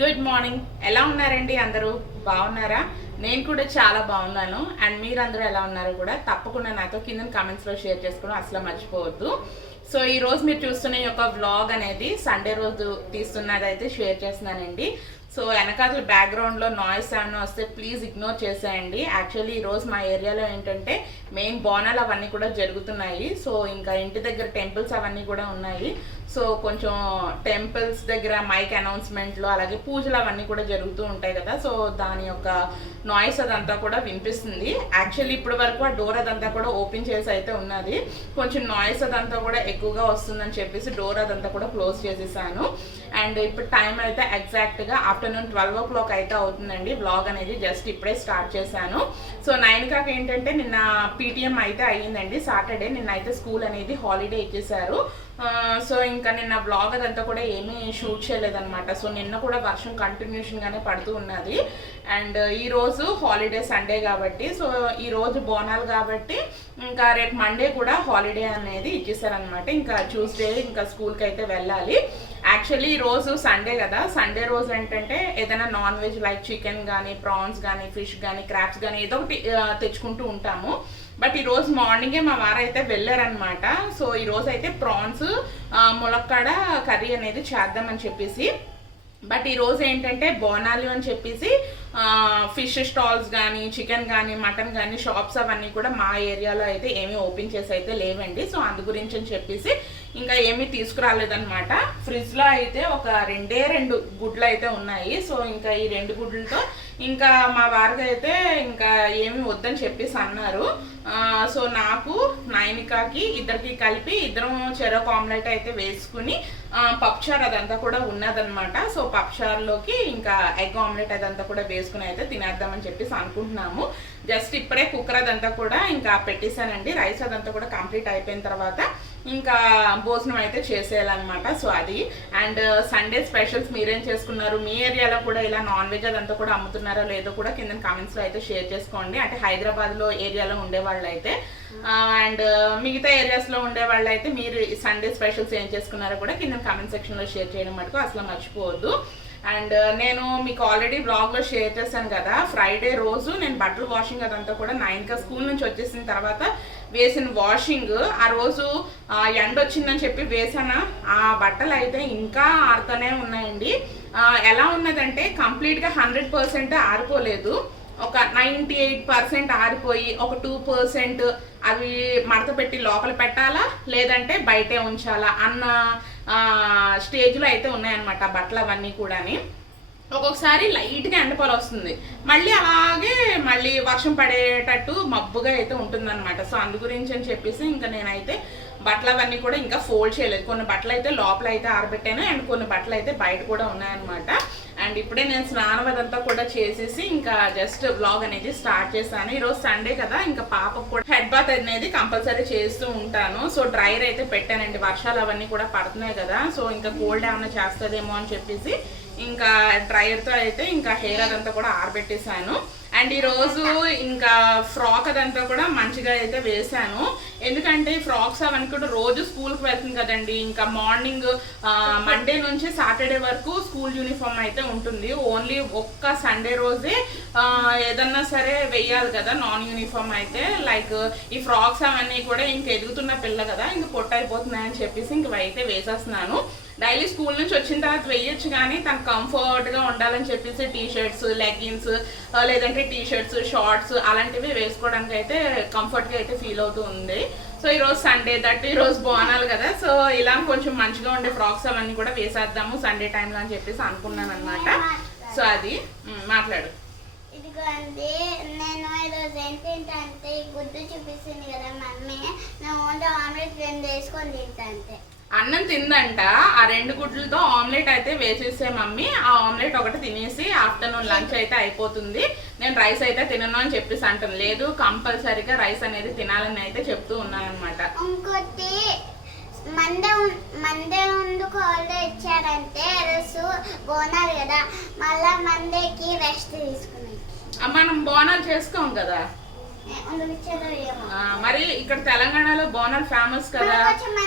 Good morning ఎలా ఉన్నారండి అందరూ? బాగున్నారా? నేను కూడా చాలా బాగున్నాను. అండ్ మీరందరూ ఎలా ఉన్నారో కూడా తప్పకుండా నాతో కింద కామెంట్స్లో షేర్ చేసుకోవడం అసలు మర్చిపోవద్దు. సో ఈ రోజు మీరు చూస్తున్న యొక్క వ్లాగ్ అనేది సండే రోజు తీస్తున్నది అయితే షేర్ చేస్తున్నానండి. సో వెనకాతల బ్యాక్గ్రౌండ్లో నాయిస్ ఏమైనా వస్తే ప్లీజ్ ఇగ్నోర్ చేసేయండి. యాక్చువల్లీ ఈరోజు మా ఏరియాలో ఏంటంటే మెయిన్ బోనాలు అవన్నీ కూడా జరుగుతున్నాయి. సో ఇంకా ఇంటి దగ్గర టెంపుల్స్ అవన్నీ కూడా ఉన్నాయి. సో కొంచెం టెంపుల్స్ దగ్గర మైక్ అనౌన్స్మెంట్లు అలాగే పూజలు అవన్నీ కూడా జరుగుతూ ఉంటాయి కదా. సో దాని యొక్క నాయిస్ అదంతా కూడా వినిపిస్తుంది. యాక్చువల్లీ ఇప్పటి వరకు ఆ డోర్ అదంతా కూడా ఓపెన్ చేసి అయితే ఉన్నది. కొంచెం నాయిస్ అదంతా కూడా ఎక్కువగా వస్తుందని చెప్పేసి డోర్ అదంతా కూడా క్లోజ్ చేసేసాను. అండ్ ఇప్పుడు టైం అయితే ఎగ్జాక్ట్గా ఆఫ్టర్నూన్ ట్వెల్వ్ ఓ క్లాక్ అయితే అవుతుందండి. వ్లాగ్ అనేది జస్ట్ ఇప్పుడే స్టార్ట్ చేశాను. సో నైన్ కాక ఏంటంటే నిన్న పీటీఎం అయితే అయ్యిందండి. సాటర్డే నిన్న అయితే స్కూల్ అనేది హాలిడే ఇచ్చేసారు సో ఇంకా నిన్న బ్లాగ్ అదంతా కూడా ఏమీ షూట్ చేయలేదన్నమాట. సో నిన్న కూడా వర్షం కంటిన్యూషన్గానే పడుతూ ఉన్నది. అండ్ ఈరోజు హాలిడే సండే కాబట్టి సో ఈరోజు బోనాలు కాబట్టి ఇంకా రేపు మండే కూడా హాలిడే అనేది ఇచ్చేసారనమాట ఇంకా ట్యూస్డే ఇంకా స్కూల్కి అయితే వెళ్ళాలి. యాక్చువల్లీ ఈరోజు సండే కదా. సండే రోజు ఏంటంటే ఏదైనా నాన్ వెజ్ లైక్ చికెన్ కానీ ప్రాన్స్ కానీ ఫిష్ కానీ క్రాప్స్ కానీ ఏదో ఒకటి తెచ్చుకుంటూ ఉంటాము. బట్ ఈరోజు మార్నింగే మా వారు అయితే వెళ్ళారనమాట సో ఈరోజు అయితే ప్రాన్స్ ములక్కాడ కర్రీ అనేది చేద్దామని చెప్పేసి. బట్ ఈరోజు ఏంటంటే బోనాలు అని చెప్పేసి ఫిష్ స్టాల్స్ కానీ చికెన్ కానీ మటన్ కానీ షాప్స్ అవన్నీ కూడా మా ఏరియాలో అయితే ఏమీ ఓపెన్ చేసి అయితే లేవండి. సో అందు గురించి అని చెప్పేసి ఇంకా ఏమీ తీసుకురాలేదనమాట ఫ్రిడ్జ్లో అయితే ఒక రెండే రెండు గుడ్లు అయితే ఉన్నాయి. సో ఇంకా ఈ రెండు గుడ్లతో ఇంకా మా వారికి అయితే ఇంకా ఏమి వద్దని చెప్పేసి అన్నారు. సో నాకు నయనికాకి ఇద్దరికి కలిపి ఇద్దరం చెరకు ఆమ్లెట్ అయితే వేసుకుని పప్చార్ అదంతా కూడా ఉన్నదన్నమాట. సో పప్చార్లోకి ఇంకా ఎగ్ ఆమ్లెట్ అదంతా కూడా వేసుకుని అయితే తినేద్దామని చెప్పేసి అనుకుంటున్నాము. జస్ట్ ఇప్పుడే కుక్కర్ అదంతా కూడా ఇంకా పెట్టేశానండి. రైస్ అదంతా కూడా కంప్లీట్ అయిపోయిన తర్వాత ఇంకా భోజనం అయితే చేసేయాలన్నమాట. సో అది. అండ్ సండే స్పెషల్స్ మీరేం చేసుకున్నారు? మీ ఏరియాలో కూడా ఇలా నాన్ వెజ్ అదంతా కూడా అమ్ముతున్నారో లేదో కూడా కింద కామెంట్స్లో అయితే షేర్ చేసుకోండి. అంటే హైదరాబాద్లో ఏరియాలో ఉండే వాళ్ళు అయితే అండ్ మిగతా ఏరియాస్లో ఉండే వాళ్ళు అయితే మీరు సండే స్పెషల్స్ ఏం చేసుకున్నారో కూడా కింద కామెంట్ సెక్షన్లో షేర్ చేయడం మటుకు అసలు మర్చిపోవద్దు. అండ్ నేను మీకు ఆల్రెడీ బ్లాగ్లో షేర్ చేశాను కదా. ఫ్రైడే రోజు నేను బట్టలు వాషింగ్ అదంతా కూడా నైన్ కా స్కూల్ నుంచి వచ్చేసిన తర్వాత వేసిన వాషింగ్ ఆ రోజు ఎండ వచ్చిందని చెప్పి వేసాను ఆ బట్టలు అయితే ఇంకా ఆరుతూనే ఉన్నాయండి. ఎలా ఉన్నదంటే కంప్లీట్గా హండ్రెడ్ పర్సెంట్ ఆరిపోలేదు. ఒక నైంటీ ఎయిట్ పర్సెంట్ ఆరిపోయి ఒక టూ పర్సెంట్ అవి మడత పెట్టి లోపల పెట్టాలా? లేదంటే బయటే ఉంచాలా? అన్న స్టేజ్లో అయితే ఉన్నాయన్నమాట బట్టలు అవన్నీ కూడాని. ఒక్కొక్కసారి లైట్గా ఎండపాలు వస్తుంది. మళ్ళీ అలాగే మళ్ళీ వర్షం పడేటట్టు మబ్బుగా అయితే ఉంటుందన్నమాట. సో అందు గురించి అని చెప్పేసి ఇంకా నేనైతే బట్టలు అవన్నీ కూడా ఇంకా ఫోల్డ్ చేయలేదు. కొన్ని బట్టలు అయితే లోపల అయితే ఆరబెట్టాను. అండ్ కొన్ని బట్టలు అయితే బయట కూడా ఉన్నాయన్నమాట. అండ్ ఇప్పుడే నేను స్నానం అదంతా కూడా చేసేసి ఇంకా జస్ట్ బ్లాగ్ అనేది స్టార్ట్ చేశాను. ఈరోజు సండే కదా ఇంకా పాపకు కూడా హెడ్ బాత్ అనేది కంపల్సరీ చేస్తూ ఉంటాను. సో డ్రైర్ అయితే పెట్టానండి వర్షాలు అవన్నీ కూడా పడుతున్నాయి కదా సో ఇంకా కోల్డ్ ఏమైనా చేస్తుందేమో అని చెప్పేసి ఇంకా డ్రైయర్తో అయితే ఇంకా హెయిర్ అదంతా కూడా ఆరబెట్టేశాను. అండ్ ఈ రోజు ఇంకా ఫ్రాక్ అదంతా కూడా మంచిగా అయితే వేశాను. ఎందుకంటే ఫ్రాక్స్ అవన్నీ కూడా రోజు స్కూల్కి వెళ్తుంది కదండి. ఇంకా మార్నింగ్ మండే నుంచి సాటర్డే వరకు స్కూల్ యూనిఫామ్ అయితే ఉంటుంది. ఓన్లీ ఒక్క సండే రోజే ఏదన్నా సరే వెయ్యాలి కదా నాన్ యూనిఫామ్ అయితే. లైక్ ఈ ఫ్రాక్స్ అవన్నీ కూడా ఇంక ఎదుగుతున్న పిల్ల కదా ఇంక పొట్ట అయిపోతున్నాయని చెప్పేసి ఇంక అయితే వేసేస్తున్నాను. డైలీ స్కూల్ నుంచి వచ్చిన తర్వాత వేయొచ్చు కానీ తను కంఫర్ట్గా ఉండాలని చెప్పేసి టీ షర్ట్స్ లెగ్గిన్స్ లేదంటే టీ షర్ట్స్ షార్ట్స్ అలాంటివి వేసుకోవడానికి అయితే కంఫర్ట్గా అయితే ఫీల్ అవుతూ ఉంది. సో ఈరోజు సండే దట్ ఈరోజు బాగున్నాను కదా. సో ఇలా కొంచెం మంచిగా ఉండే ఫ్రాక్స్ అవన్నీ కూడా వేసేద్దాము సండే టైంలో అని చెప్పేసి అనుకున్నాను అనమాట సో అది మాట్లాడు. ఇదిగోండి నేను ఈరోజు ఏంటంటే గుడ్డు చూపిస్తుంది కదా మమ్మీ. నేను ఓన్లీ ఆమ్లెట్ రెండు వేసుకొని తింటా అంతే. అన్నం తిందంట. ఆ రెండు గుడ్లతో ఆమ్లెట్ అయితే వేసేసే మమ్మీ. ఆ ఆమ్లెట్ ఒకటి తినేసి ఆఫ్టర్నూన్ లంచ్ అయితే అయిపోతుంది. నేను రైస్ అయితే తినను అని చెప్పేసి అంటాను లేదు కంపల్సరీగా రైస్ అనేది తినాలని అయితే చెప్తూ ఉన్నాను అనమాట ఇంకోటి మండే మండే ముందుకు హాలిడే ఇచ్చారంటే రోజు బోనాలు కదా. మళ్ళా మండేకి రెస్ట్ తీసుకున్నాయి మనం బోనాలు చేసుకోం కదా. మరి ఇక్కడ తెలంగాణలో బోనాలు ఫేమస్ కదా.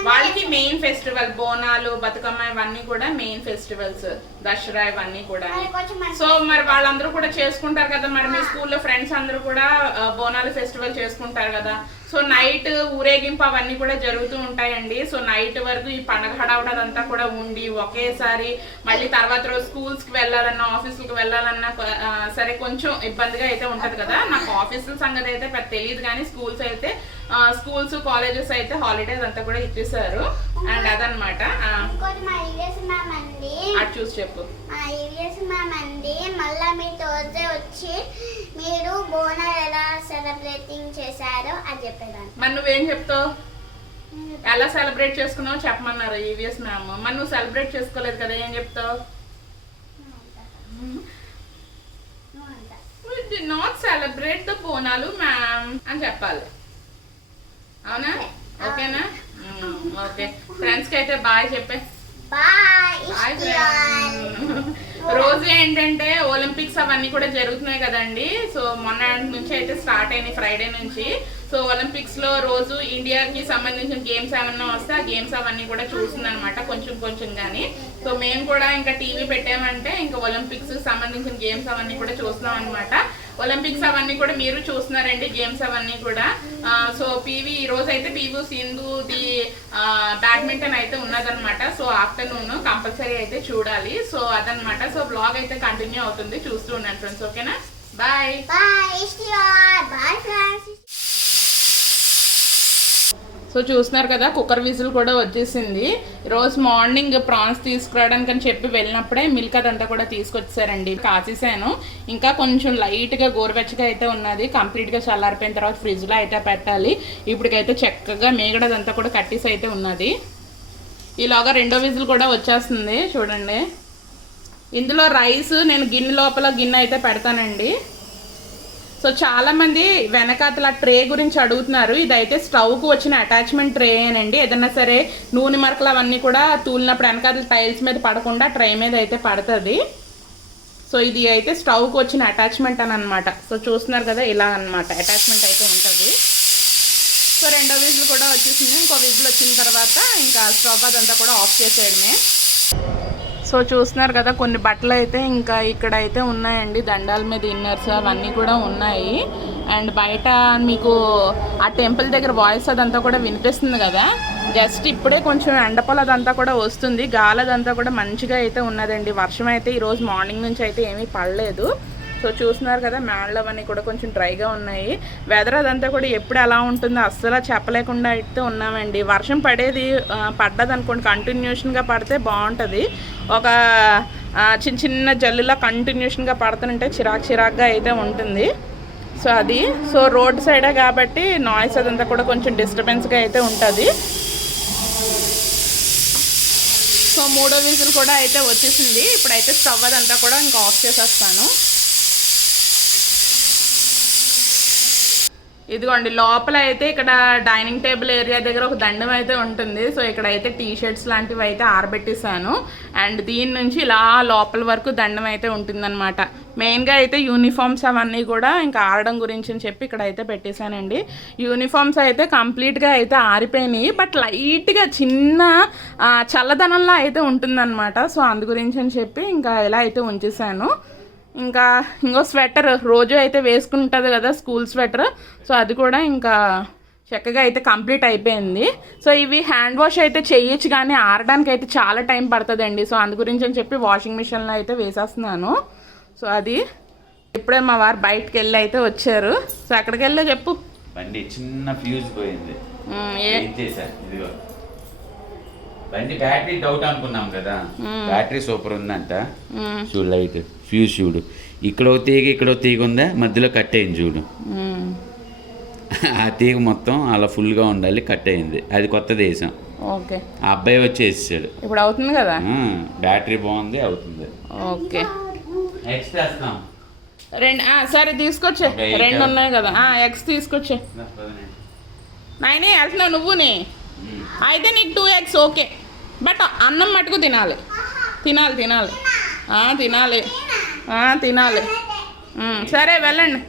వాళ్ళకి మెయిన్ ఫెస్టివల్ బోనాలు బతుకమ్మ ఇవన్నీ కూడా మెయిన్ ఫెస్టివల్స్ దసరా ఇవన్నీ కూడా. సో మరి వాళ్ళందరూ కూడా చేసుకుంటారు కదా. మరి మీ స్కూల్లో ఫ్రెండ్స్ అందరూ కూడా బోనాలు ఫెస్టివల్ చేసుకుంటారు కదా. సో నైట్ ఊరేగింపు అవన్నీ కూడా జరుగుతూ ఉంటాయండి. సో నైట్ వరకు ఈ పండగ హడావుడి అదంతా కూడా ఉండి ఒకేసారి మళ్ళీ తర్వాత రోజు స్కూల్స్కి వెళ్ళాలన్నా ఆఫీసులకు వెళ్ళాలన్నా సరే కొంచెం ఇబ్బందిగా అయితే ఉంటది కదా. నాకు ఆఫీసుల సంగతి అయితే పెద్ద తెలియదు కానీ స్కూల్స్ అయితే స్కూల్స్ కాలేజెస్ అయితే హాలిడేస్ అంతా కూడా ఇచ్చేసారు. అండ్ అదనమాట అటు చూసి చెప్పు. మళ్ళీ మీ థర్స్డే వచ్చి మీరు ఎలా సెలబ్రేటింగ్ చేశారో అది చెప్పేదాన్ని. మరి నువ్వేం చెప్తావు? ఎలా సెలబ్రేట్ చేసుకున్నావు? చెప్పమన్నారు ఈవీఎస్ మ్యామ్ మరి నువ్వు సెలబ్రేట్ చేసుకోలేదు కదా ఏం చెప్తావు? అంటా. Not celebrate the Bonalu ma'am అని చెప్పాలి. అవునా? ఓకేనా? ఓకే. ఫ్రెండ్స్కి అయితే బాయ్ చెప్పే. బాయ్ హాయ్ రోజు ఏంటంటే ఒలింపిక్స్ అవన్నీ కూడా జరుగుతున్నాయి కదండి. సో మొన్న నుంచి అయితే స్టార్ట్ అయినాయి ఫ్రైడే నుంచి. సో ఒలింపిక్స్లో రోజు ఇండియాకి సంబంధించిన గేమ్స్ ఏమన్నా వస్తే ఆ గేమ్స్ అవన్నీ కూడా చూస్తుందనమాట కొంచెం కొంచెం కానీ సో మేము కూడా ఇంకా టీవీ పెట్టామంటే ఇంకా ఒలింపిక్స్ సంబంధించిన గేమ్స్ అవన్నీ కూడా చూస్తున్నాం అనమాట ఒలింపిక్స్ అవన్నీ కూడా మీరు చూస్తున్నారండి గేమ్స్ అవన్నీ కూడా. సో పీవీ ఈ రోజు అయితే పీవీ సింధు ది బ్యాడ్మింటన్ అయితే ఉన్నదన్నమాట. సో ఆఫ్టర్నూన్ కంపల్సరీ అయితే చూడాలి. సో అదనమాట సో బ్లాగ్ అయితే కంటిన్యూ అవుతుంది. చూస్తూ ఉన్నాను ఫ్రెండ్స్ ఓకేనా bye bye bye friends so చూస్తున్నారు కదా కుక్కర్ విజిల్ కూడా వచ్చేసింది. రోజు మార్నింగ్ ప్రాన్స్ తీసుకురావడానికి అని చెప్పి వెళ్ళినప్పుడే మిల్క్ అదంతా కూడా తీసుకొచ్చారండి కాసేసాను. ఇంకా కొంచెం లైట్గా గోరువెచ్చగా అయితే ఉన్నది. కంప్లీట్గా చల్లారిపోయిన తర్వాత ఫ్రిడ్జ్లో అయితే పెట్టాలి. ఇప్పటికైతే చక్కగా మేగడదంతా కూడా కట్టేసి అయితే ఉన్నది. ఈలోగా రెండో విజిల్ కూడా వచ్చేస్తుంది. చూడండి. ఇందులో రైస్ నేను గిన్నె లోపల గిన్నె అయితే పెడతానండి. సో చాలా మంది వెనకాతల ట్రే గురించి అడుగుతున్నారు. ఇదైతే స్టవ్కు వచ్చిన అటాచ్మెంట్ ట్రే అండి ఏదన్నా సరే నూనె మరకలు అవన్నీ కూడా తూలినప్పుడు వెనకాతల టైల్స్ మీద పడకుండా ట్రే మీద అయితే పడుతుంది. సో ఇది అయితే స్టవ్కి వచ్చిన అటాచ్మెంట్ అని అనమాట సో చూస్తున్నారు కదా ఇలా అన్నమాట. అటాచ్మెంట్ అయితే ఉంటుంది. సో రెండో విజిల్ కూడా వచ్చేసింది. ఇంకో విజిల్ వచ్చిన తర్వాత ఇంకా స్టవ్ అదంతా కూడా ఆఫ్ చేసేయడమే. సో చూస్తున్నారు కదా కొన్ని బట్టలు అయితే ఇంకా ఇక్కడ అయితే ఉన్నాయండి. దండాల మీద ఇన్నర్స్ అవన్నీ కూడా ఉన్నాయి. అండ్ బయట మీకు ఆ టెంపుల్ దగ్గర వాయిస్ అదంతా కూడా వినిపిస్తుంది కదా. జస్ట్ ఇప్పుడే కొంచెం ఎండపొల అదంతా కూడా వస్తుంది. గాలి కూడా మంచిగా అయితే ఉన్నదండి. వర్షం అయితే ఈరోజు మార్నింగ్ నుంచి అయితే ఏమీ పడలేదు. సో చూస్తున్నారు కదా మేడలు అవన్నీ కూడా కొంచెం డ్రైగా ఉన్నాయి. వెదర్ అదంతా కూడా ఎప్పుడు ఎలా ఉంటుందో అస్సలు చెప్పలేకుండా అయితే ఉన్నామండి. వర్షం పడేది పడ్డది అనుకోండి కంటిన్యూషన్గా పడితే బాగుంటుంది. ఒక చిన్న చిన్న జల్లులా కంటిన్యూషన్గా పడుతుంటే చిరాక్ చిరాక్గా అయితే ఉంటుంది. సో అది సో రోడ్ సైడే కాబట్టి నాయిస్ అదంతా కూడా కొంచెం డిస్టర్బెన్స్గా అయితే ఉంటుంది. సో మూడో విజిల్ కూడా అయితే వచ్చేసింది. ఇప్పుడైతే స్టవ్ అదంతా కూడా ఇంకా ఆఫ్ చేసేస్తాను. ఇదిగోండి లోపల అయితే ఇక్కడ డైనింగ్ టేబుల్ ఏరియా దగ్గర ఒక దండం అయితే ఉంటుంది. సో ఇక్కడ అయితే టీ షర్ట్స్ లాంటివి అయితే ఆరబెట్టేసాను అండ్ దీని నుంచి ఇలా లోపల వరకు దండం అయితే ఉంటుందన్నమాట. మెయిన్గా అయితే యూనిఫామ్స్ అవన్నీ కూడా ఇంకా ఆరడం గురించి అని చెప్పి ఇక్కడ అయితే పెట్టేశానండి. యూనిఫామ్స్ అయితే కంప్లీట్గా అయితే ఆరిపోయినాయి. బట్ లైట్గా చిన్న చల్లదనంలో చల్లదనంలా అయితే ఉంటుందన్నమాట. సో అందు గురించి అని చెప్పి ఇంకా ఇలా అయితే ఉంచేసాను ఇంకా ఇంకో స్వెటర్ రోజు అయితే వేసుకుంటుంది కదా స్కూల్ స్వెటర్. సో అది కూడా ఇంకా చక్కగా అయితే కంప్లీట్ అయిపోయింది. సో ఇవి హ్యాండ్ వాష్ అయితే చేయొచ్చు కానీ ఆరడానికి అయితే చాలా టైం పడుతుందండి. సో అందు గురించి అని చెప్పి వాషింగ్ మిషన్లో అయితే వేసేస్తున్నాను. సో అది ఇప్పుడే మా వారు బయటకు వెళ్ళి అయితే వచ్చారు. సో అక్కడికి వెళ్ళో చెప్పు. బండి చిన్న ఫ్యూజ్ పోయింది ఉమ్, ఏ ఏం చేశారు ఇదిగో బండి బ్యాటరీ డౌట్ అనుకున్నాం కదా. బ్యాటరీ సూపర్ ఉందంట. చూడు లైట్ ఫ్యూజ్ చూడు. ఇక్కడ ఒక తీగ ఇక్కడ ఒక తీగ ఉందా? మధ్యలో కట్ అయింది చూడు. ఆ తీగ మొత్తం అలా ఫుల్గా ఉండాలి కట్ అయింది. అది కొత్త దేశం. ఓకే. ఆ అబ్బాయి వచ్చేసాడు. ఇప్పుడు అవుతుంది కదా? బ్యాటరీ బాగుంది అవుతుంది. ఓకే. నెక్స్ట్ వేస్తాం రెండు సరే తీసుకొచ్చే. రెండు ఉన్నాయి కదా. ఎగ్స్ తీసుకొచ్చే. నాయనే వెళ్తున్నావు నువ్వుని. అయితే నీకు టూ ఎగ్స్ ఓకే. బట్ అన్నం మటుకు తినాలి. తినాలి తినాలి. తినాలి. తినాలి. సరే వెళ్ళండి.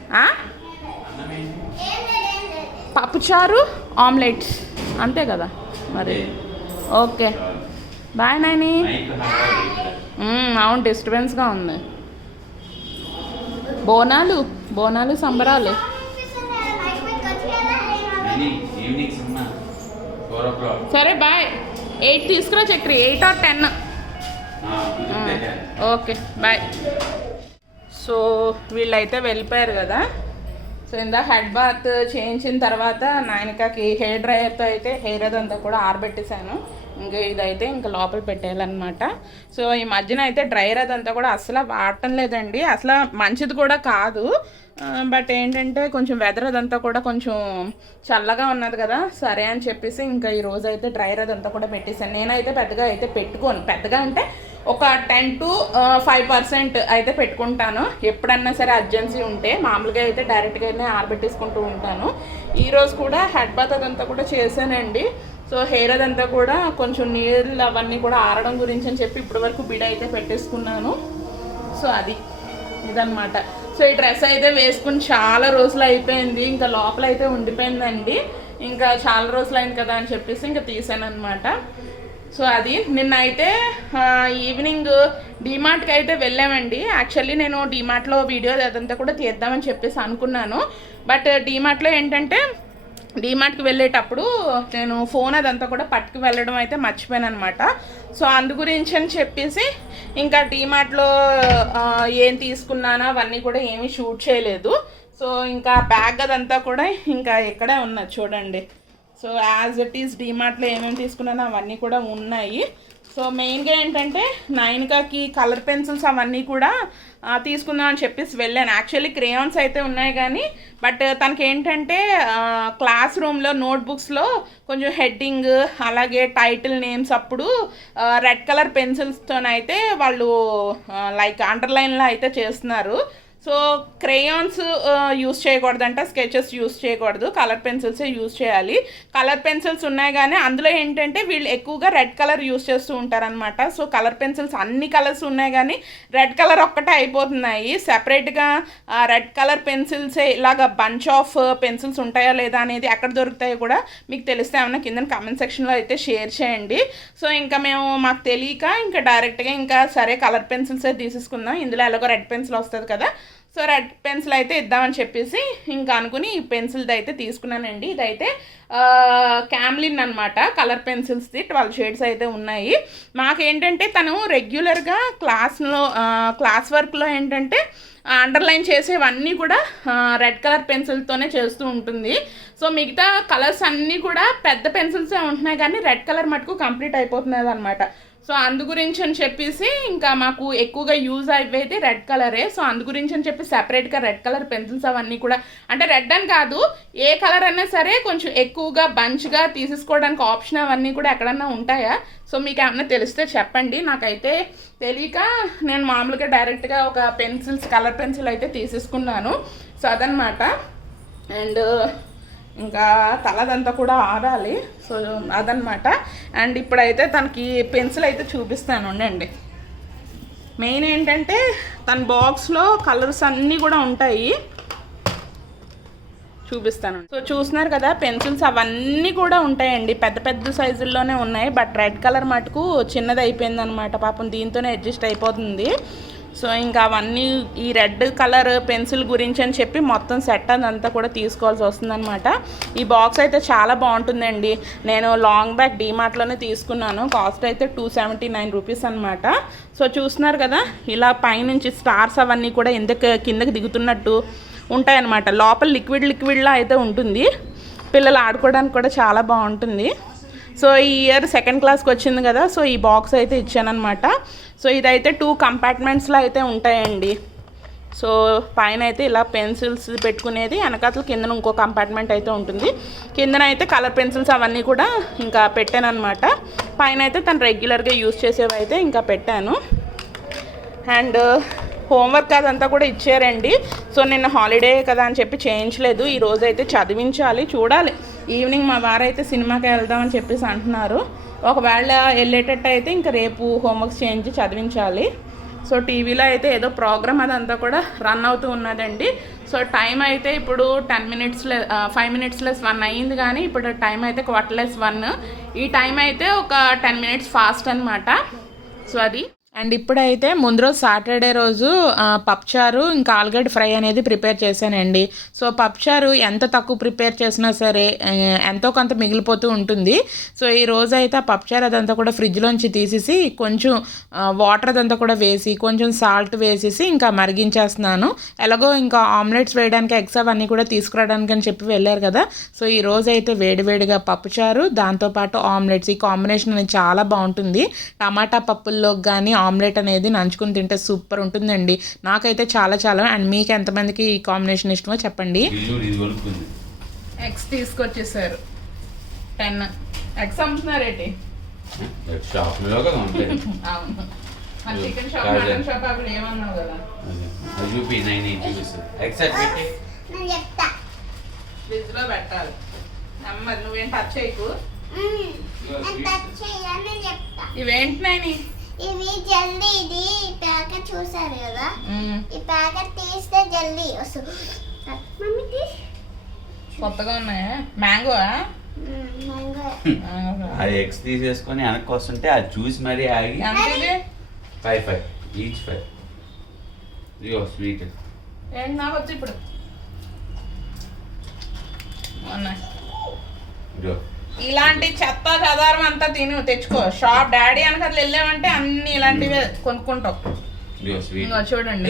పప్పుచారు ఆమ్లెట్స్. అంతే కదా మరి. ఓకే. బాయ్ నాని. అవును డిస్టర్బెన్స్గా ఉంది. బోనాలు బోనాలు సంబరాలు. సరే బాయ్. ఎయిట్ తీసుకురా Chakri eight or ten. Okay bye. So వీళ్ళైతే వెళ్ళిపోయారు కదా. సో ఇందా హెడ్ బాత్ చేయించిన తర్వాత నాయనకకి హెయిర్ డ్రైయర్తో అయితే హెయిర్ అదంతా కూడా ఆరబెట్టేశాను. ఇంకా ఇదైతే ఇంకా లోపల పెట్టేయాలన్నమాట. సో ఈ మధ్యన అయితే డ్రైయర్ అదంతా కూడా అసలు వాడటం లేదండి. అసలు మంచిది కూడా కాదు. బట్ ఏంటంటే కొంచెం వెదర్ అదంతా కూడా కొంచెం చల్లగా ఉన్నది కదా సరే అని చెప్పేసి ఇంకా ఈ రోజు అయితే డ్రైయర్ అదంతా కూడా పెట్టేశాను. నేనైతే పెద్దగా అయితే పెట్టుకోను. పెద్దగా అంటే ఒక టెన్ టు ఫైవ్ పర్సెంట్ అయితే పెట్టుకుంటాను. ఎప్పుడన్నా సరే అర్జెన్సీ ఉంటే మామూలుగా అయితే డైరెక్ట్గానే ఆరబెట్టేసుకుంటూ ఉంటాను. ఈరోజు కూడా హెడ్ బాత్ అదంతా కూడా చేశానండి. సో హెయిర్ అదంతా కూడా కొంచెం నీళ్ళు అవన్నీ కూడా ఆరడం గురించి అని చెప్పి ఇప్పటి వరకు బిడ అయితే పెట్టేసుకున్నాను. సో అది ఇదనమాట సో ఈ డ్రెస్ అయితే వేసుకుని చాలా రోజులు అయిపోయింది. ఇంకా లోపల అయితే ఉండిపోయిందండి. ఇంకా చాలా రోజులు అయింది కదా అని చెప్పేసి ఇంకా తీసాను అనమాట సో అది నిన్న అయితే ఈవినింగ్ డీమార్ట్కి అయితే వెళ్ళామండి. యాక్చువల్లీ నేను డీమార్ట్లో వీడియో అదంతా కూడా తీద్దామని చెప్పేసి అనుకున్నాను. బట్ డీమార్ట్లో ఏంటంటే డీమార్ట్కి వెళ్ళేటప్పుడు నేను ఫోన్ అదంతా కూడా పట్టుకు వెళ్ళడం అయితే మర్చిపోయాను అనమాట సో అందు గురించి అని చెప్పేసి ఇంకా డీమార్ట్లో ఏం తీసుకున్నానో అవన్నీ కూడా ఏమీ షూట్ చేయలేదు. సో ఇంకా బ్యాగ్ అదంతా కూడా ఇంకా ఇక్కడే ఉన్నది చూడండి. సో యాజ్ ఇట్ ఈస్ డీమార్ట్లో ఏమేమి తీసుకున్నానో అవన్నీ కూడా ఉన్నాయి. సో మెయిన్గా ఏంటంటే నైన్కాకి కలర్ పెన్సిల్స్ అవన్నీ కూడా తీసుకుందాం అని చెప్పేసి వెళ్ళాను. యాక్చువల్లీ క్రేయాన్స్ అయితే ఉన్నాయి కానీ బట్ తనకి ఏంటంటే క్లాస్ రూమ్లో నోట్బుక్స్లో కొంచెం హెడ్డింగ్ అలాగే టైటిల్ నేమ్స్ అప్పుడు రెడ్ కలర్ పెన్సిల్స్తోనైతే వాళ్ళు లైక్ అండర్లైన్లో అయితే చేస్తున్నారు. సో క్రేయాన్స్ యూస్ చేయకూడదంట స్కెచెస్ యూస్ చేయకూడదు కలర్ పెన్సిల్సే యూస్ చేయాలి. కలర్ పెన్సిల్స్ ఉన్నాయి కానీ అందులో ఏంటంటే వీళ్ళు ఎక్కువగా రెడ్ కలర్ యూస్ చేస్తూ ఉంటారనమాట సో కలర్ పెన్సిల్స్ అన్ని కలర్స్ ఉన్నాయి కానీ రెడ్ కలర్ ఒక్కటే అయిపోతున్నాయి. సెపరేట్గా రెడ్ కలర్ పెన్సిల్సే ఇలాగ బంచ్ ఆఫ్ పెన్సిల్స్ ఉంటాయా లేదా అనేది ఎక్కడ దొరుకుతాయో కూడా మీకు తెలిస్తే ఏమన్నా కింద కామెంట్ సెక్షన్లో అయితే షేర్ చేయండి. సో ఇంకా మేము మాకు తెలియక ఇంకా డైరెక్ట్గా ఇంకా సరే కలర్ పెన్సిల్సే తీసేసుకుందాం. ఇందులో ఎలాగో రెడ్ పెన్సిల్ వస్తుంది కదా. సో రెడ్ పెన్సిల్ అయితే ఇద్దామని చెప్పేసి ఇంకా అనుకుని ఈ పెన్సిల్ది అయితే తీసుకున్నానండి. ఇదైతే క్యామ్లిన్ అనమాట కలర్ పెన్సిల్స్ది ట్వెల్వ్ షేడ్స్ అయితే ఉన్నాయి. మాకేంటంటే తను రెగ్యులర్గా క్లాస్లో క్లాస్ వర్క్లో ఏంటంటే అండర్లైన్ చేసేవన్నీ కూడా రెడ్ కలర్ పెన్సిల్తోనే చేస్తూ ఉంటుంది. సో మిగతా కలర్స్ అన్నీ కూడా పెద్ద పెన్సిల్సే ఉంటున్నాయి కానీ రెడ్ కలర్ మటుకు కంప్లీట్ అయిపోతున్నది అనమాట సో అందు గురించి అని చెప్పేసి ఇంకా మాకు ఎక్కువగా యూజ్ అయ్యేది రెడ్ కలరే. సో అందు గురించి అని చెప్పి సెపరేట్గా రెడ్ కలర్ పెన్సిల్స్ అవన్నీ కూడా అంటే రెడ్ అని కాదు ఏ కలర్ అయినా సరే కొంచెం ఎక్కువగా బంచ్గా తీసేసుకోవడానికి ఆప్షన్ అవన్నీ కూడా ఎక్కడన్నా ఉంటాయా? సో మీకు ఏమన్నా తెలిస్తే చెప్పండి. నాకైతే తెలియక నేను మామూలుగా డైరెక్ట్గా ఒక పెన్సిల్స్ కలర్ పెన్సిల్ అయితే తీసేసుకున్నాను. సో అదనమాట. అండ్ ఇంకా తలదంతా కూడా ఆరాలి. సో అదనమాట అండ్ ఇప్పుడైతే తనకి పెన్సిల్ అయితే చూపిస్తాను ఉండండి. మెయిన్ ఏంటంటే తన బాక్స్లో కలర్స్ అన్నీ కూడా ఉంటాయి. చూపిస్తాను. సో చూస్తున్నారు కదా పెన్సిల్స్ అవన్నీ కూడా ఉంటాయండి. పెద్ద పెద్ద సైజుల్లోనే ఉన్నాయి. బట్ రెడ్ కలర్ మటుకు చిన్నది అయిపోయింది అనమాట పాపం దీంతోనే అడ్జస్ట్ అయిపోతుంది. సో ఇంకా అవన్నీ ఈ రెడ్ కలర్ పెన్సిల్ గురించి అని చెప్పి మొత్తం సెట్ అదంతా కూడా తీసుకోవాల్సి వస్తుందన్నమాట. ఈ బాక్స్ అయితే చాలా బాగుంటుందండి. నేను లాంగ్ బ్యాగ్ డీమార్ట్లోనే తీసుకున్నాను. కాస్ట్ అయితే టూ సెవెంటీ నైన్ రూపీస్ అనమాట సో చూస్తున్నారు కదా ఇలా పైనుంచి స్టార్స్ అవన్నీ కూడా ఎందుకు కిందకి దిగుతున్నట్టు ఉంటాయన్నమాట. లోపల లిక్విడ్ లిక్విడ్లా అయితే ఉంటుంది. పిల్లలు ఆడుకోవడానికి కూడా చాలా బాగుంటుంది. సో ఈ ఇయర్ సెకండ్ క్లాస్కి వచ్చింది కదా సో ఈ బాక్స్ అయితే ఇచ్చానమాట సో ఇదైతే టూ కంపార్ట్మెంట్స్లో అయితే ఉంటాయండి. సో పైన అయితే ఇలా పెన్సిల్స్ పెట్టుకునేది వెనకాతల కిందన ఇంకో కంపార్ట్మెంట్ అయితే ఉంటుంది. కిందన అయితే కలర్ పెన్సిల్స్ అవన్నీ కూడా ఇంకా పెట్టాను అనమాట పైన అయితే తను రెగ్యులర్గా యూస్ చేసేవి అయితే ఇంకా పెట్టాను. అండ్ హోంవర్క్ అదంతా కూడా ఇచ్చారండి. సో నిన్న హాలిడే కదా అని చెప్పి చేయించలేదు. ఈ రోజు అయితే చదివించాలి చూడాలి. ఈవినింగ్ మా వారైతే సినిమాకి వెళ్దామని చెప్పేసి అంటున్నారు. ఒకవేళ వెళ్ళేటట్టు అయితే ఇంకా రేపు హోంవర్క్స్ చేయించి చదివించాలి. సో టీవీలో అయితే ఏదో ప్రోగ్రామ్ అదంతా కూడా రన్ అవుతూ ఉన్నదండి. సో టైం అయితే ఇప్పుడు ten minutes five minutes less one అయ్యింది కానీ ఇప్పుడు టైం అయితే క్వార్టర్ లెస్ వన్. ఈ టైం అయితే ఒక టెన్ మినిట్స్ ఫాస్ట్ అనమాట సో అది అండ్ ఇప్పుడైతే ముందు రోజు సాటర్డే రోజు పప్చారు పప్పుచారు ఇంకా ఆలుగడ్డ ఫ్రై అనేది ప్రిపేర్ చేశానండి. సో పప్పుచారు ఎంత తక్కువ ప్రిపేర్ చేసినా సరే ఎంతో కొంత మిగిలిపోతూ ఉంటుంది. సో ఈ రోజు అయితే ఆ పప్చారు అదంతా కూడా ఫ్రిడ్జ్లోంచి తీసేసి కొంచెం వాటర్ అదంతా కూడా వేసి కొంచెం సాల్ట్ వేసేసి ఇంకా మరిగించేస్తున్నాను. ఎలాగో ఇంకా ఆమ్లెట్స్ వేయడానికి ఎగ్స్ అవన్నీ కూడా తీసుకురావడానికి అని చెప్పి వెళ్ళారు కదా. సో ఈ రోజు అయితే వేడివేడిగా పప్పుచారు దాంతోపాటు ఆమ్లెట్స్. ఈ కాంబినేషన్ అనేది చాలా బాగుంటుంది. టమాటా పప్పుల్లో కానీ ఆమ్లెట్ అనేది నంచుకుని తింటే సూపర్ ఉంటుందండి. నాకైతే చాలా చాలా అండ్ మీకు ఎంతమందికి ఈ కాంబినేషన్ ఇష్టమో చెప్పండి. ఎగ్స్ తీసుకొచ్చేసారు. టెన్ ఎగ్స్ అమ్ముతున్నారేటి? షాప్లో కదా ఉంటాయి అవును. చికెన్ షాప్ కాజా. మటన్ షాప్ అప్పుడు ఏమన్నావు కదా? అదే. అది చూపి నైన్ ఎయిట్ చూపిస్తుంది ఎక్సెప్ట్ పెట్టి. నేను చెప్తా ఫ్రిడ్జ్లో పెట్టాలి. నెమ్మది నువ్వేం టచ్ చేయకు. మ్మ్. నేను ఇవి జల్దీ ఇది ప్యాకెట్ చూసారు కదా? ఈ ప్యాకెట్ తీస్తే జల్దీ వస్తుంది. మమ్మీ తీసి కొత్తగా ఉన్నాయా? మ్యాంగో అది ఎగ్స్ తీసేసుకొని వెనక్కి వస్తుంటే అది చూసి మరీ ఆగి ఫైవ్ ఫైవ్ ఈచ్ ఫైవ్ ఇదిగో స్వీట్ ఏంటి నాకు వచ్చి ఇప్పుడు ఇదిగో. ఇలాంటి చెత్త చదారం అంతా తిని తెచ్చుకో. షాప్ డాడీ అనక అట్లా వెళ్ళామంటే అన్ని ఇలాంటివే కొనుక్కుంటావు ఇదిగో స్వీట్ ఇంకో చూడండి.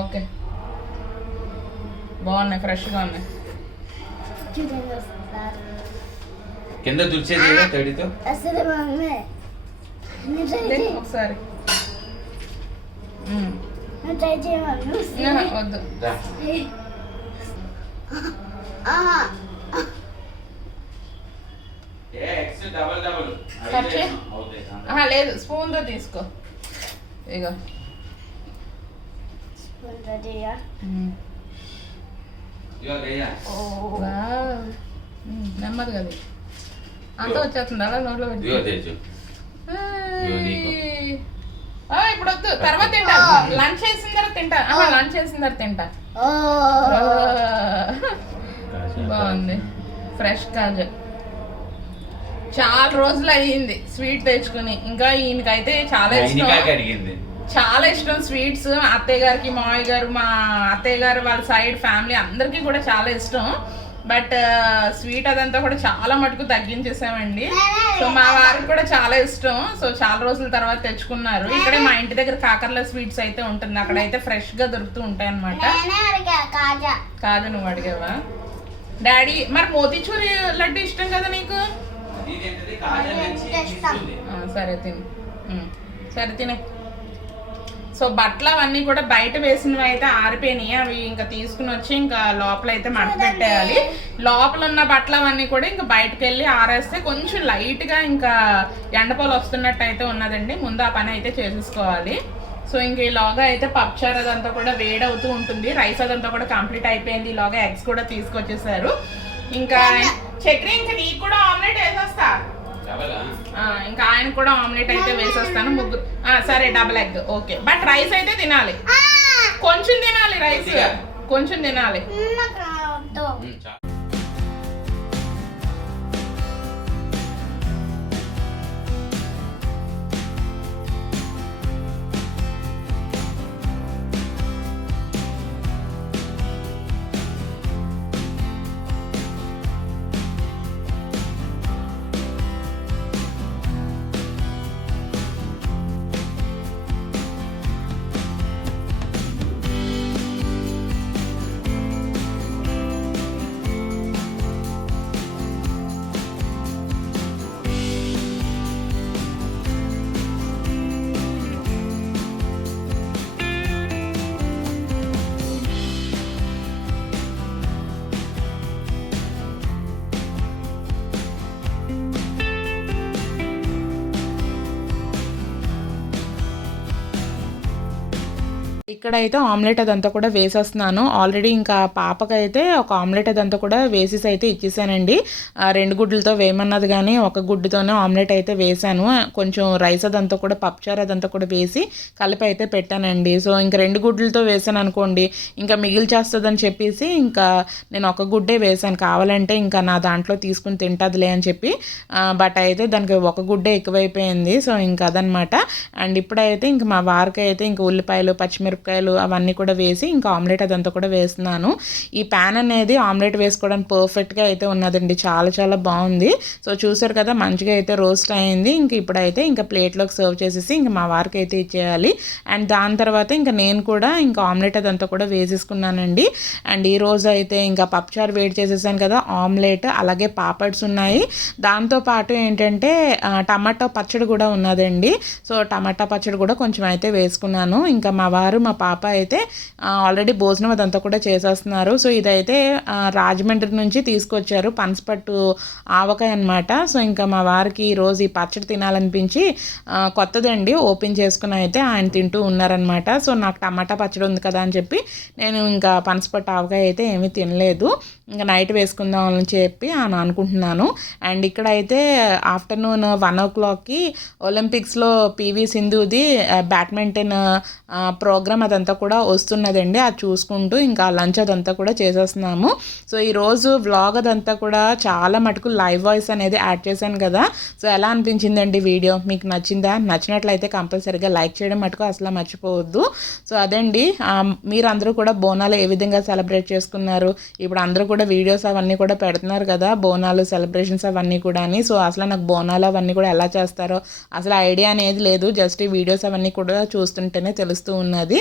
ఓకే. బాగున్నాయి ఫ్రెష్గా ఉన్నాయి. కింద దుర్చేది కదా తడితో? ఒకసారి? ట్రై చేయమను ఆహా, వద్దు లేదు. తీసుకో. ఇదిగో గయ్యా వావ్. ఉమ్, నెమ్మది కదా అంతా వచ్చేస్తుంది? అలా నోట్లో పెట్టి ఇప్పుడు వద్దు. తర్వాత తింటా. లంచ్ చేసిన తర్వాత తింటా. లంచ్ చేసిన తర్వాత తింటా. ఓ బాగుంది. ఫ్రెష్ కాజు. చాలా రోజులు అయ్యింది స్వీట్ తెచ్చుకుని. ఇంకా ఈయనకైతే చాలా ఇష్టం. చాలా ఇష్టం స్వీట్స్ అత్తయ్య గారికి మావయ్య గారు మా అత్తయ్య గారు వాళ్ళ సైడ్ ఫ్యామిలీ అందరికీ కూడా చాలా ఇష్టం. బట్ స్వీట్ అదంతా కూడా చాలా మటుకు తగ్గించేసామండి. సో మా వారికి కూడా చాలా ఇష్టం. సో చాలా రోజుల తర్వాత తెచ్చుకున్నారు. ఇక్కడే మా ఇంటి దగ్గర కాకర్ల స్వీట్స్ అయితే ఉంటుంది. అక్కడైతే ఫ్రెష్గా దొరుకుతూ ఉంటాయి అనమాట నేనే అడిగా కాజా. కాదు నువ్వు అడిగావా? డాడీ మరి మోతీచూరి లడ్డు ఇష్టం కదా నీకు? సరే తిను. సరే తినే. సో బట్టలు అవన్నీ కూడా బయట వేసినవి అయితే ఆరిపోయినాయి. అవి ఇంకా తీసుకుని వచ్చి ఇంకా లోపల అయితే మడత పెట్టేయాలి. లోపల ఉన్న బట్టలు అవన్నీ కూడా ఇంకా బయటకు వెళ్ళి ఆరేస్తే కొంచెం లైట్గా ఇంకా ఎండపోలు వస్తున్నట్టు అయితే ఉన్నదండి. ముందు ఆ పని అయితే చేసేసుకోవాలి. సో ఇంక ఈలోగా అయితే పప్చార్ అదంతా కూడా వేడవుతూ ఉంటుంది. రైస్ అదంతా కూడా కంప్లీట్ అయిపోయింది. ఈలోగా ఎగ్స్ కూడా తీసుకొచ్చేసారు. ఇంకా చక్రి ఇంకా నీకు కూడా ఆమ్లెట్ వేసేస్తా. ఇంకా ఆయన కూడా ఆమ్లెట్ అయితే వేసేస్తాను. ముగ్గురు ఆ, సరే double egg okay. But rice అయితే తినాలి. కొంచెం తినాలి రైస్. కొంచెం తినాలి. ఇక్కడైతే ఆమ్లెట్ అదంతా కూడా వేసేస్తున్నాను. ఆల్రెడీ ఇంకా పాపకైతే ఒక ఆమ్లెట్ అదంతా కూడా వేసేసి అయితే ఇచ్చేసానండి. రెండు గుడ్లతో వేయమన్నది కానీ ఒక గుడ్డుతోనే ఆమ్లెట్ అయితే వేసాను. కొంచెం రైస్ అదంతా కూడా పప్పుచారు అదంతా కూడా వేసి కలిపి అయితే పెట్టానండి. సో ఇంకా రెండు గుడ్లతో వేసాను అనుకోండి ఇంకా మిగిలి చేస్తుందని చెప్పేసి ఇంకా నేను ఒక గుడ్డే వేసాను. కావాలంటే ఇంకా నా దాంట్లో తీసుకుని తింటదిలే అని చెప్పి బట్ అయితే దానికి ఒక గుడ్డే ఎక్కువైపోయింది. సో ఇంకా అదనమాట. అండ్ ఇప్పుడైతే ఇంకా మా వారికి అయితే ఇంక ఉల్లిపాయలు పచ్చిమిరపకాయలు అవన్నీ కూడా వేసి ఇంకా ఆమ్లెట్ అదంతా కూడా వేస్తున్నాను. ఈ ప్యాన్ అనేది ఆమ్లెట్ వేసుకోవడానికి పర్ఫెక్ట్గా అయితే ఉన్నదండి. చాలా చాలా బాగుంది. సో చూసారు కదా మంచిగా అయితే రోస్ట్ అయింది. ఇంక ఇప్పుడైతే ఇంకా ప్లేట్లోకి సర్వ్ చేసేసి ఇంకా మా వారికి అయితే ఇచ్చేయాలి. అండ్ దాని తర్వాత ఇంకా నేను కూడా ఇంకా ఆమ్లెట్ అదంతా కూడా వేసేసుకున్నానండి. అండ్ ఈ రోజు అయితే ఇంకా పప్పుచారు వేడి చేసేసాను కదా ఆమ్లెట్ అలాగే పాపడ్స్ ఉన్నాయి. దాంతో పాటు ఏంటంటే టమాటా పచ్చడి కూడా ఉన్నదండి. సో టమాటా పచ్చడి కూడా కొంచెం అయితే వేసుకున్నాను. ఇంకా మా వారు మా పాప అయితే ఆల్రెడీ భోజనం అదంతా కూడా చేసేస్తున్నారు. సో ఇదైతే రాజమండ్రి నుంచి తీసుకొచ్చారు. పనసపట్టు ఆవకాయ అనమాట సో ఇంకా మా వారికి ఈరోజు ఈ పచ్చడి తినాలనిపించి కొత్తదండి. ఓపెన్ చేసుకుని అయితే ఆయన తింటూ ఉన్నారనమాట సో నాకు టమాటా పచ్చడి ఉంది కదా అని చెప్పి నేను ఇంకా పనసపట్టు ఆవకాయ అయితే ఏమీ తినలేదు. ఇంకా నైట్ వేసుకుందాం అని చెప్పి అని అనుకుంటున్నాను. అండ్ ఇక్కడైతే ఆఫ్టర్నూన్ వన్ ఓ క్లాక్కి ఒలింపిక్స్లో పివి సింధుది బ్యాడ్మింటన్ ప్రోగ్రామ్ అదంతా కూడా వస్తున్నదండి. అది చూసుకుంటూ ఇంకా లంచ్ అదంతా కూడా చేసేస్తున్నాము. సో ఈరోజు వ్లాగ్ అదంతా కూడా చాలా మటుకు లైవ్ వాయిస్ అనేది యాడ్ చేశాను కదా. సో ఎలా అనిపించిందండి వీడియో? మీకు నచ్చిందా? నచ్చినట్లయితే కంపల్సరీగా లైక్ చేయడం మటుకు అసలు మర్చిపోవద్దు. సో అదండి. మీరందరూ కూడా బోనాలు ఏ విధంగా సెలబ్రేట్ చేసుకున్నారు? ఇప్పుడు అందరూ కూడా వీడియోస్ అవన్నీ కూడా పెడుతున్నారు కదా. బోనాలు సెలబ్రేషన్స్ అవన్నీ కూడా అని సో అసలు నాకు బోనాలు అవన్నీ కూడా ఎలా చేస్తారో అసలు ఐడియా అనేది లేదు. జస్ట్ ఈ వీడియోస్ అవన్నీ కూడా చూస్తుంటేనే తెలుస్తూ ఉన్నది.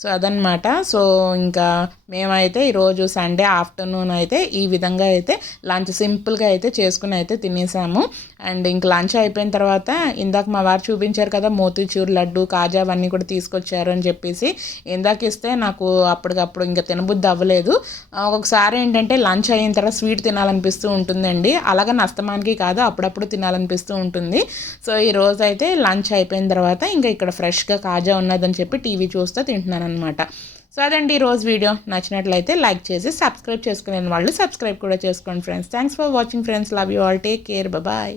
సో అదనమాట సో ఇంకా మేమైతే ఈరోజు సండే ఆఫ్టర్నూన్ అయితే ఈ విధంగా అయితే లంచ్ సింపుల్గా అయితే చేసుకుని అయితే తినేసాము. అండ్ ఇంక లంచ్ అయిపోయిన తర్వాత ఇందాక మా వారు చూపించారు కదా మోతీచూర్ లడ్డు కాజా అవన్నీ కూడా తీసుకొచ్చారు అని చెప్పేసి. ఇందాక ఇస్తే నాకు అప్పటికప్పుడు ఇంకా తినబుద్ధి అవ్వలేదు. ఒక్కొక్కసారి ఏంటంటే లంచ్ అయిన తర్వాత స్వీట్ తినాలనిపిస్తూ ఉంటుందండి. అలాగే నస్తమానికి కాదు అప్పుడప్పుడు తినాలనిపిస్తూ ఉంటుంది. సో ఈ రోజు అయితే లంచ్ అయిపోయిన తర్వాత ఇంకా ఇక్కడ ఫ్రెష్గా కాజా ఉన్నదని చెప్పి టీవీ చూస్తూ తింటున్నాను అనమాట సో అదండి ఈ రోజు వీడియో. నచ్చినట్లయితే లైక్ చేసి సబ్స్క్రైబ్ చేసుకునే వాళ్ళు సబ్స్క్రైబ్ కూడా చేసుకోండి friends. Thanks for watching friends. Love you all. Take care. Bye